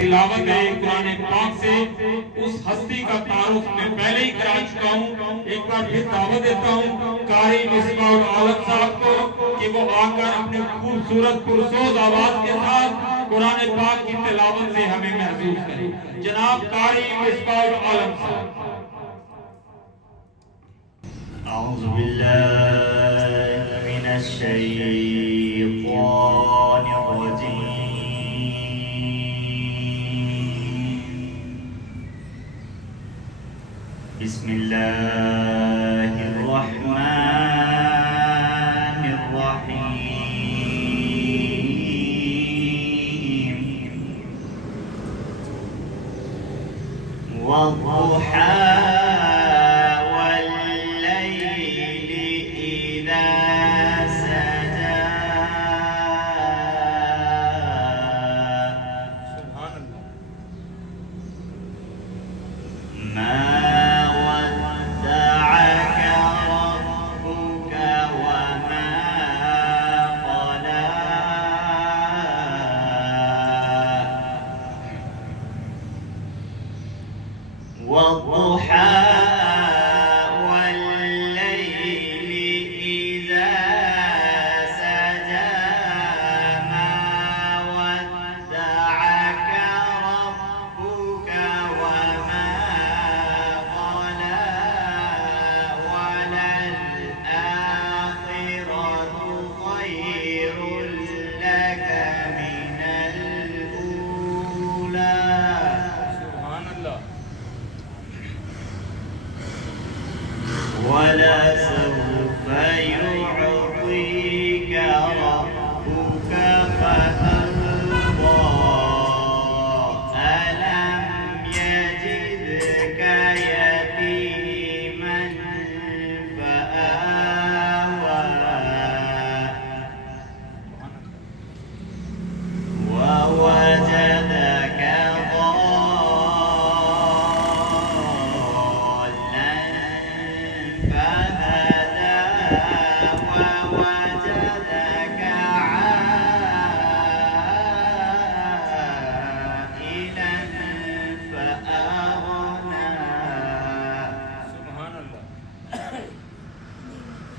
تلاوت ہے قرآن پاک سے اس ہستی کا تعارف میں پہلے ہی کرا چکا ہوں. ایک بار پھر دعوت دیتا ہوں قاری مصباح العالم صاحب کو کہ وہ آ کر اپنے خوبصورت پرسوز آواز کے ساتھ قرآن پاک کی تلاوت سے ہمیں محظوظ کریں. جناب قاری مصباح العالم صاحب. اعوذ باللہ من الشیطان الرجیم. بسم اللہ الرحمن الرحیم. والضحى وَلَسَوْفَ يُعْطِيكَ رَبُّكَ فَتَرْضَىٰ. أَلَمْ يَجِدْكَ يَتِيمًا فَآوَىٰ وَوَجَدَكَ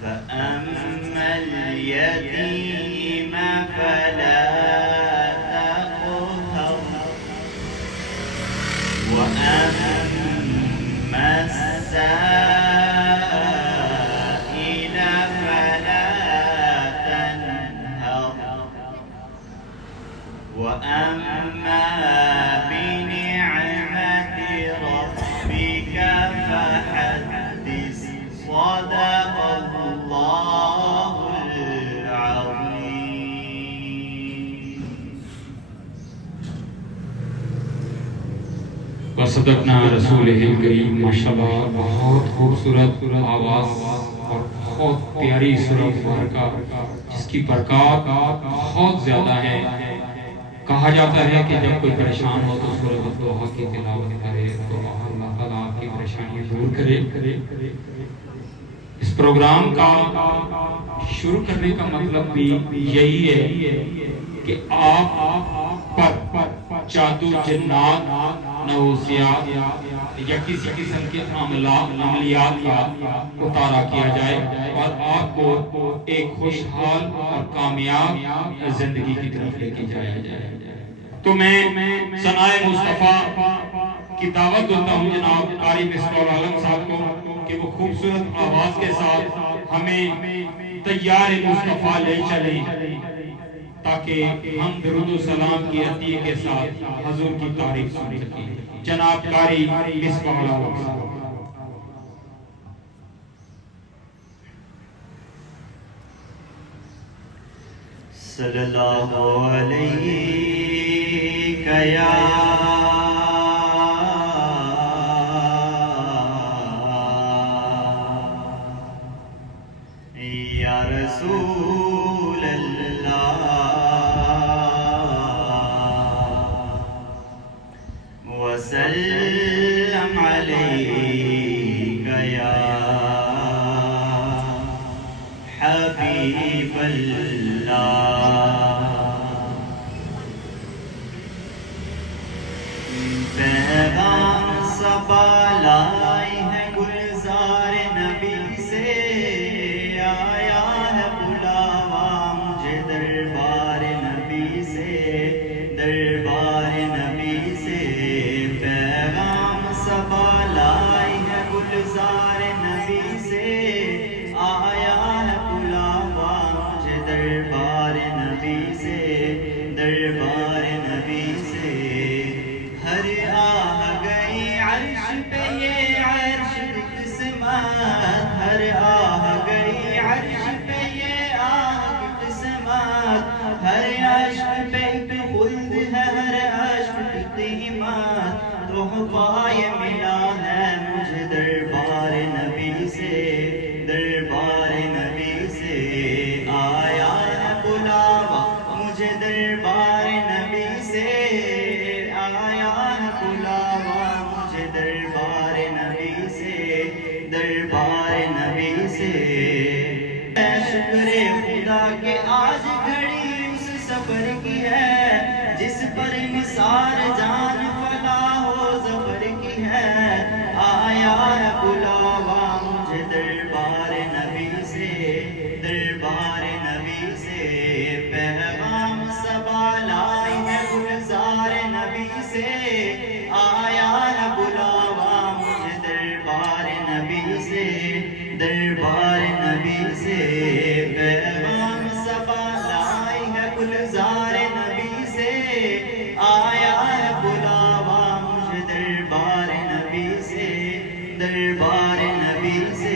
فأما اليتيم فلا تقهر وأما السائل فلا تنهر وأما بنعمة ربك فحدث. صدق الله العظيم. وصدقنا رسولہ الکریم. ماشاءاللہ بہت خوبصورت آواز اور بہت پیاری سورہ مبارکہ جس کی برکات بہت زیادہ ہے. کہا جاتا ہے کہ جب کوئی پریشان ہو تو سورہ الضحیٰ کی تلاوت کرے تو اللہ تعالیٰ آپ کی پریشانیاں دور کرے. اس پروگرام کا شروع کرنے کا مطلب بھی یہی ہے کہ آپ پر جادو جنات نوسیات یا کسی قسم کے عملیات کا اتارا کیا جائے اور آپ کو ایک خوشحال اور کامیاب زندگی کی طرف لے کے جایا جائے. تو میں ثنائے مصطفیٰ کی دعوت دیتا ہوں جناب قاری مصباح العالم صاحب کو کہ وہ خوبصورت آواز کے ساتھ ہمیں تیار مصطفیٰ لے چلیں تاکہ ہم درود و سلام کی عطیے کے ساتھ حضور کی تعریف سن سکیں. جناب قاری مصباح العالم صاحب. صلی اللہ علیہ یا رسول اللہ وسلم علیک یا حبیب اللہ. پیغام صبا لائی ہے گلزار نبی سے، آیا ہے بلاوا مجھے دربار نبی سے، دربار نبی سے۔ پیغام صبا لائی ہے گلزار نبی سے، آیا ہے بلاوا مجھے دربار نبی سے، دربار نبی سے۔ ہر آہ گئی عرش پہ یہ عرش کی قسمت، ہر آہ گئی عرش پہ یہ آہ کی قسمت، ہر عشق پہ ایک خلد ہے، ہر عشق کی قیمت، تحفہ یہ ملا ہے مجھے دربار نبی سے، دربار نبی سے۔ آیا ہے بلاوا مجھے دربار نبی سے، آیا ہے بلاوا مجھے دربار نبی سے، دربار نبی سے۔ اے شکر خدا کہ آج گھڑی اس سفر کی ہے، جس پر نثار جان فلاح و ظفر کی ہے۔ آیا ہے بلاوا مجھے دربار نبی سے، دربار نبی سے۔ پیغام صبا لائی ہے گلزار نبی سے، آیا ہے بلاوا مجھے دربار نبی سے، دربار نبی سے۔ پیغام صبا لائی ہے گلزار نبی سے، آیا ہے بلاوا مجھے دربار نبی سے، دربار نبی سے۔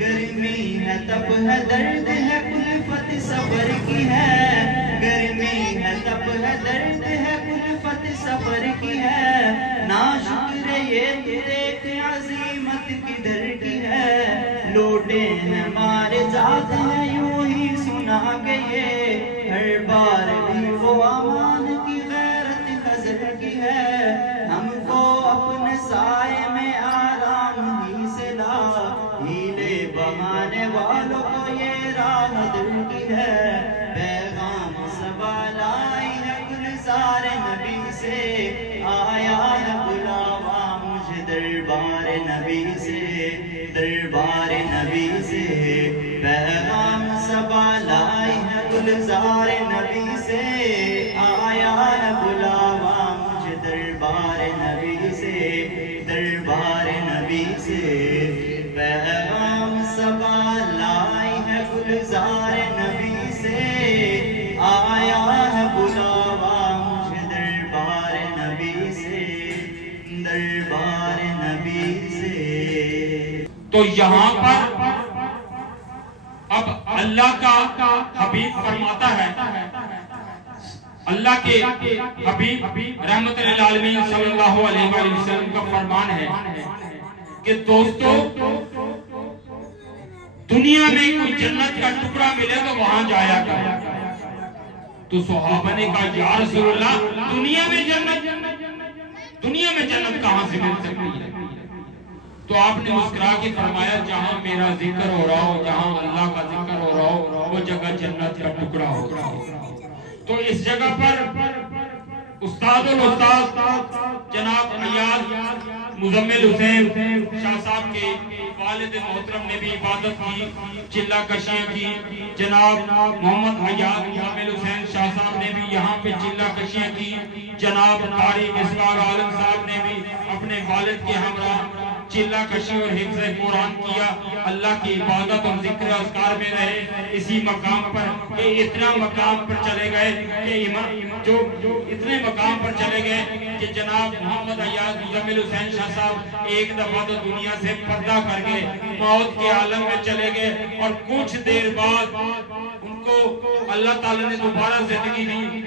گرمی ہے تب ہے درد ہے کلفت سفر کی ہے، گرمی ہے تب ہے درد ہے کلفت سفر کی ہے۔ ناشکر یہ تیرے کی عظیمت کدھر کی ہے، لوٹے ہیں مارے ذات ہے یوں ہی سنا کہ یہ ہر بار بھی وہ امان کی غیرت خضر کی ہے۔ ہم کو اپنے سائے میں آرام ہی سے لا، ہیلے بہانے والوں کو یہ راہ در کی ہے۔ پیغام صبا لائی ہے گلزار نبی سے، آیا ہے بلاوا مجھے دربار نبی سے، دربار نبی سے۔ پیغام صبا لائی ہے گلزار نبی سے، آیا ہے بلاوا مجھے دربار نبی سے، دربار نبی سے۔ پیغام صبا لائی ہے گلزار نبی سے، آیا ہے بلاوا مجھے دربار نبی سے، دربار نبی سے۔ تو یہاں پر اب اللہ کا حبیب فرماتا ہے، اللہ کے حبیب رحمت للعالمین صلی اللہ علیہ وآلہ وسلم کا فرمان ہے کہ دوستو دنیا میں کوئی جنت کا ٹکڑا ملے تو وہاں جایا کرو۔ تو صحابہ نے کہا یا رسول اللہ دنیا میں جنت کہاں سے مل سکتی ہے؟ تو آپ نے مسکرا کے فرمایا جہاں میرا ذکر ہو رہا ہو، جہاں اللہ کا ذکر ہو رہا ہو، وہ جگہ جنت کا ٹکڑا ہوگا۔ تو اس جگہ پر استاد الاستاد جناب ایاز مزمل حسین شاہ صاحب کے والد محترم نے بھی عبادت کی، چلہ کشیاں کی۔ جناب محمد ایاز مزمل حسین شاہ صاحب نے بھی یہاں پہ چلہ کشیاں کی۔ جناب قاری مصباح عالم صاحب نے بھی اپنے والد کے ہمراہ چلہ کشی اور حفظ قرآن کیا۔ اللہ کی عبادت اور ذکر اذکار میں رہے اسی مقام پر کہ اتنا مقام پر چلے گئے کہ جو اتنے مقام پر چلے گئے کہ جناب محمد ایاز مزمل حسین شاہ صاحب ایک دفعہ تو دنیا سے پردہ کر گئے، موت کے عالم میں چلے گئے، اور کچھ دیر بعد ان کو اللہ تعالیٰ نے دوبارہ زندگی دی۔